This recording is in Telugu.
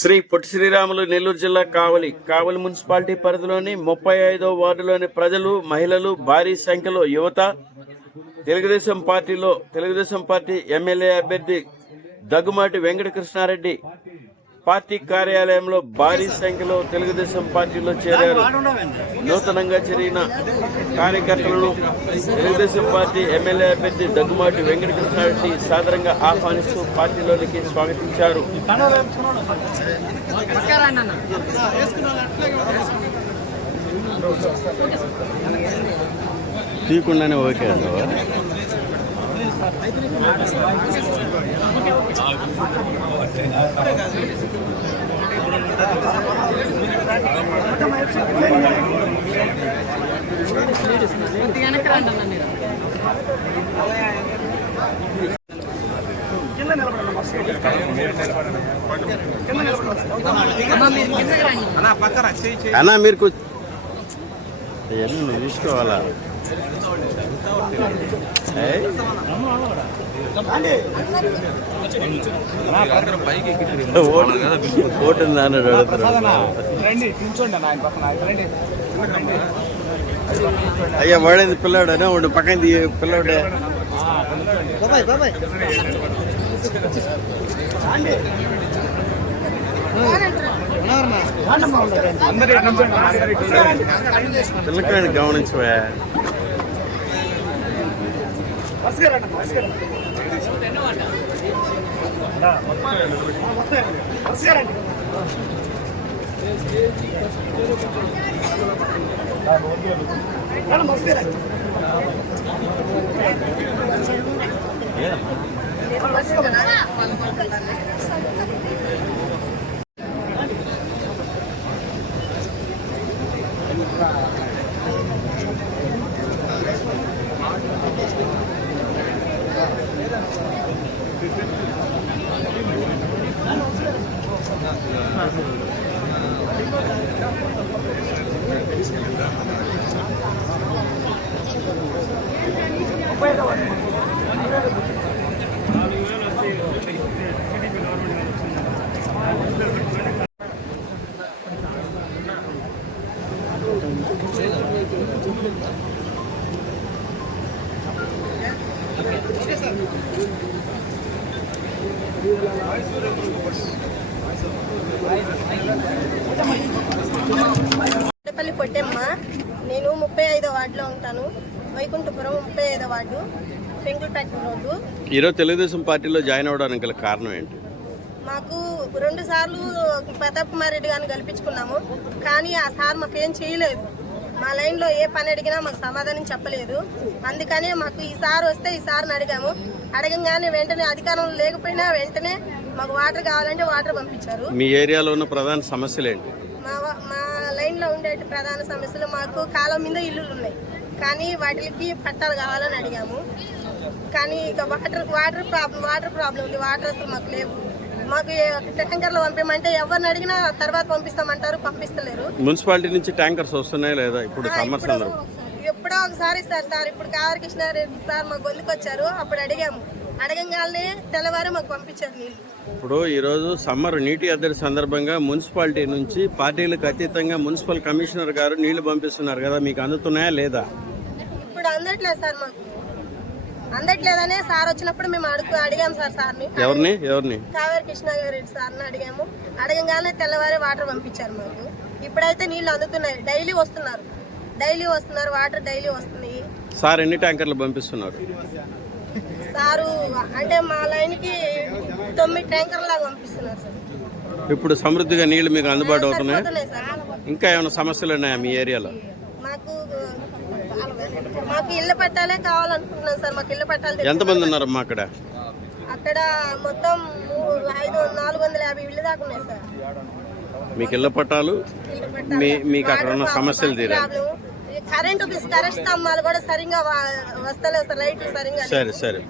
శ్రీ పొట్టి శ్రీరాములు నెల్లూరు జిల్లా కావలి మున్సిపాలిటీ పరిధిలోని 35వ వార్డులోని ప్రజలు, మహిళలు, భారీ సంఖ్యలో యువత తెలుగుదేశం పార్టీ ఎమ్మెల్యే అభ్యర్థి దగ్గుమాటి వెంకటకృష్ణారెడ్డి పార్టీ కార్యాలయంలో భారీ సంఖ్యలో తెలుగుదేశం పార్టీలో చేరారు. నూతనంగా చేరిన కార్యకర్తలను తెలుగుదేశం పార్టీ ఎమ్మెల్యే అభ్యర్థి దగ్గుమాటి వెంకటకృష్ణారెడ్డి సాదరంగా ఆహ్వానిస్తూ పార్టీలోనికి స్వాగతించారు. తీయకుండానే ఓకే అంటావా? అన్నా మీరు నువ్వు చూసుకోవాలా? ఓటు ఉందా అన్నాడు. అయ్యా వాడేది పిల్లాడు అనే వాడు పక్కన పిల్లాడే. పిల్లకాయని గమనించవా? పొట్టెమ్మ, నేను 35వ వార్డులో ఉంటాను. వైకుంఠపురం 35వ వార్డు, పెంకులపేట రోడ్డు. ఈరోజు తెలుగుదేశం పార్టీలో జాయిన్ అవ్వడానికి గల కారణం ఏంటి? మాకు 2 సార్లు ప్రతాప్కుమార్ గారిని కల్పించుకున్నాము, కానీ ఆ సార్ మాకేం చేయలేదు. మా లైన్లో ఏ పని అడిగినా మాకు సమాధానం చెప్పలేదు. అందుకనే మాకు ఈ సార్ వస్తే ఈ సార్ని అడిగాము. అడగంగానే వెంటనే అధికారంలో లేకపోయినా వెంటనే మాకు వాటర్ కావాలంటే వాటర్ పంపించారు. మీ ఏరియాలో ఉన్న ప్రధాన సమస్యలు ఏంటి? మా లైన్లో ఉండే ప్రధాన సమస్యలు, మాకు కాలం మీద ఇల్లులు ఉన్నాయి, కానీ వాటికి పట్టాలు కావాలని అడిగాము. కానీ ఇక వాటర్ ప్రాబ్లం ఉంది. వాటర్ అసలు మాకు లేవు. మాకు ట్యాంకర్లు పంపించమంటే ఎవరిని అడిగినా తర్వాత పంపిస్తామంటారు, పంపిస్తలేరు. మున్సిపాలిటీ నుంచి ట్యాంకర్స్ వస్తున్నాయి లేదా? ఇప్పుడు ఎప్పుడో ఒకసారి సార్ ఇప్పుడు కావరి కృష్ణారెడ్డి సార్ మా గొంతుకు వచ్చారు, అప్పుడు అడిగాము. అడగంగానే తెల్లవారు మాకు పంపించారు నీళ్ళు. ఇప్పుడు ఈరోజు సమ్మర్ నీటి ఎద్దడి సందర్భంగా మున్సిపాలిటీ నుంచి పార్టీలకు అతీతంగా మున్సిపల్ కమిషనర్ గారు నీళ్లు పంపిస్తున్నారు కదా, మీకు అందుతున్నాయా లేదా? ఇప్పుడు అందట్లేదు సార్, మాకు అందట్లేదనే సార్ వచ్చినప్పుడు మేము అడిగాము సార్ని. ఎవరిని? కావేరి కృష్ణారెడ్డి సార్ని అడిగాము. అడగంగానే తెల్లవారే వాటర్ పంపించారు మాకు. ఇప్పుడైతే నీళ్లు అందుతున్నాయి, డైలీ వస్తున్నారు, వాటర్ డైలీ వస్తున్నాయి. సార్ ఎన్ని ట్యాంకర్లు పంపిస్తున్నారు? సారు అంటే మా లైన్ కి 9 ట్యాంకర్ల లాగా పంపిస్తున్నారు సార్. ఇప్పుడు సమృద్ధిగా నీళ్లు మీకు అందుబాటు అవుతున్నాయి. ఇంకా ఏమైనా సమస్యలు ఉన్నాయా మీ ఏరియాలో? మాకు ఇళ్ల పట్టాలే కావాలనుకుంటున్నాం సార్. మాకు ఇళ్ల పట్టాలు. ఎంతమంది ఉన్నారమ్మా అక్కడ? అక్కడ మొత్తం 450 ఇళ్ళు దాకా ఉన్నాయి సార్. మీకు ఇళ్ల పట్టాలు, మీకు అక్కడ ఉన్న సమస్యలు తీరాలి. కరెంట్ స్తంభాలు కూడా సరిగ్గా వస్తలేవు సార్, లైట్లు సరిగ్గా. సరే